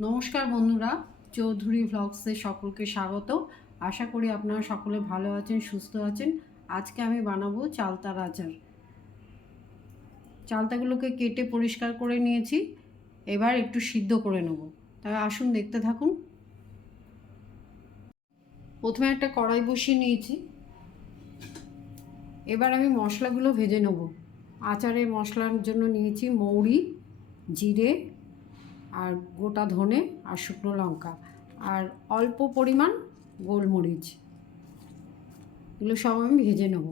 নমস্কার বন্ধুরা, চৌধুরী ভ্লগসে সকলকে স্বাগত আশা করি আপনারা সকলে ভালো আছেন, সুস্থ আছেন। আজকে আমি বানাবো চালতার আচার চালতাগুলোকে কেটে পরিষ্কার করে নিয়েছি। এবার একটু সিদ্ধ করে নেব। তাই আসুন দেখতে থাকুন। প্রথমে একটা কড়াই বসিয়ে নিয়েছি। এবার আমি মশলাগুলো ভেজে নেব। আচারের মশলার জন্য নিয়েছি মৌরি, জিরে আর গোটা ধনে আর শুকনো লঙ্কা। আর অল্প পরিমাণ গোলমরিচ। এগুলো সব আমি ভেজে নেব।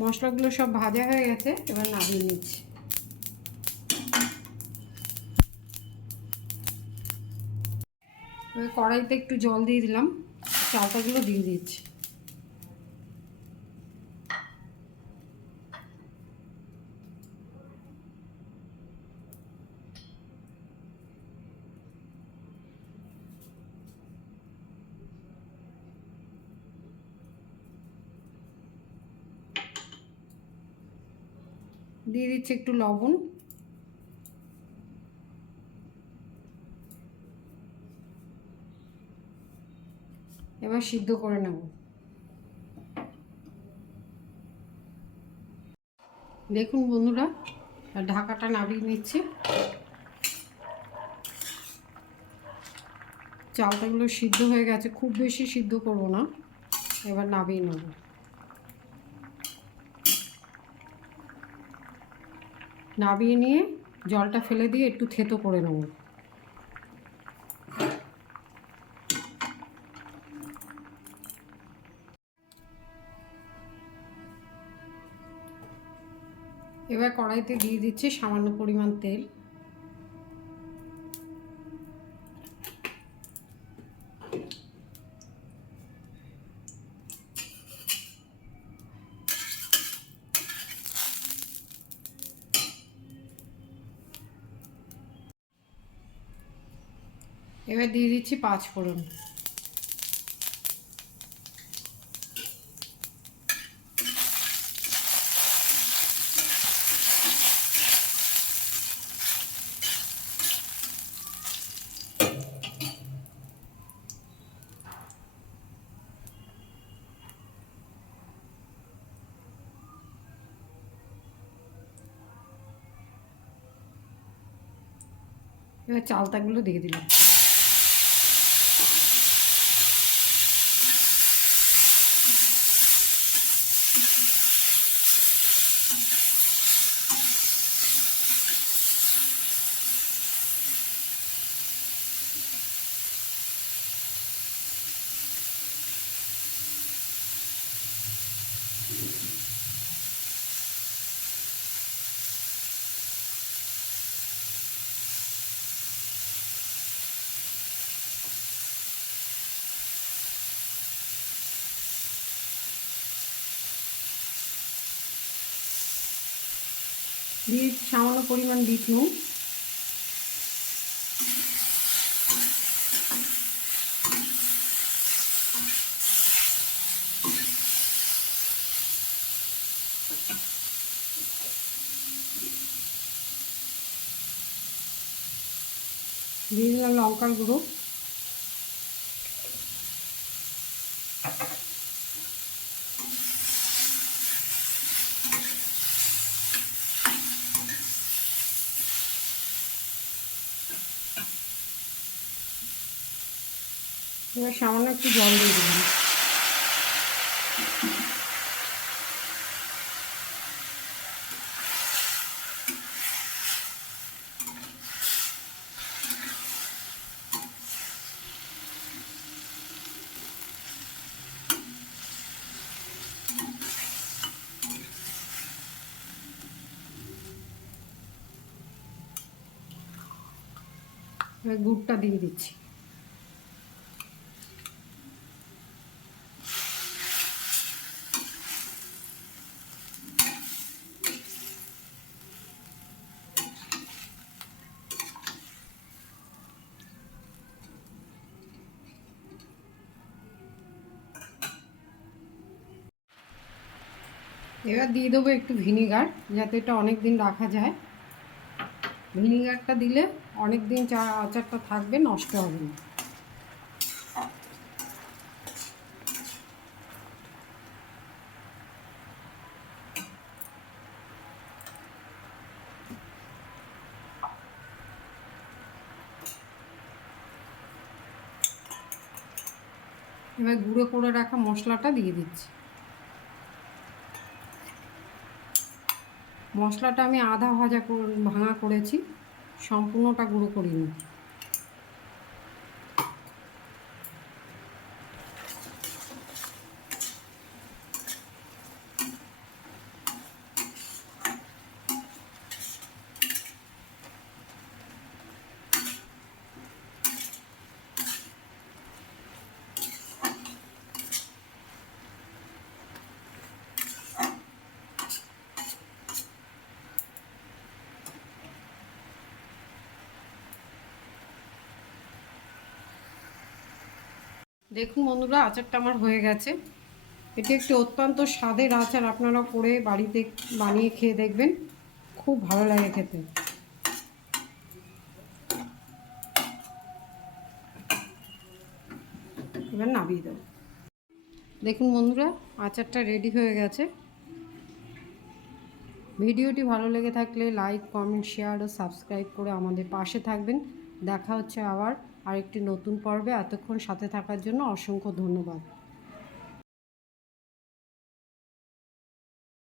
মশলাগুলো সব ভাজা হয়ে গেছে, এবার নামিয়ে নিচ্ছি। এবার কড়াইতে একটু জল দিয়ে দিলাম, চালটাগুলো দিয়ে দিচ্ছি। দিয়ে দিচ্ছি একটু লবণ। এবার সিদ্ধ করে নেব। দেখুন বন্ধুরা, ঢাকাটা নাড়িয়ে নিচ্ছে। চালটাগুলো সিদ্ধ হয়ে গেছে, খুব বেশি সিদ্ধ করব না। এবার নামিয়ে নেব। নাবিয়ে নিয়ে জলটা ফেলে দিয়ে একটু থেতো করে নেব। এবার কড়াইতে দিয়ে দিচ্ছি সামান্য পরিমাণ তেল। এবার দিয়ে দিচ্ছি পাঁচ ফোড়ন। এবার চালতাগুলো দিয়ে দিলাম। দিয়ে সামান্য পরিমাণ বিট নুন। দিয়ে দিলাম লঙ্কার গুঁড়ো। এবার সামান্য একটু জল দিয়ে দিলাম। গুড়টা দিয়ে দিচ্ছি। এবার দিয়ে দেবো একটু ভিনিগার, যাতে এটা অনেক দিন রাখা যায়। ভিনিগারটা দিলে অনেক দিন চা, আচারটা থাকবে, নষ্ট হবে না। এবার গুঁড়ো করে রাখা মশলাটা দিয়ে দিচ্ছি। মশলাটা আমি আধা ভাজা ভাঙা করেছি সম্পূর্ণটা গুঁড়ো করিনি। দেখুন বন্ধুরা, আচারটা আমার হয়ে গেছে। এটি একটি অত্যন্ত স্বাদের আচার, আপনারা করে বাড়িতে বানিয়ে খেয়ে দেখবেন। খুব ভালো লাগে খেতে। এবার নামিয়ে দেবো। দেখুন বন্ধুরা, আচারটা রেডি হয়ে গেছে। ভিডিওটি ভালো লেগে থাকলে লাইক কমেন্ট শেয়ার ও সাবস্ক্রাইব করে আমাদের পাশে থাকবেন। দেখা হচ্ছে আবার। আরেকটি নতুন পর্বে এতক্ষণ সাথে থাকার জন্য অসংখ্য ধন্যবাদ।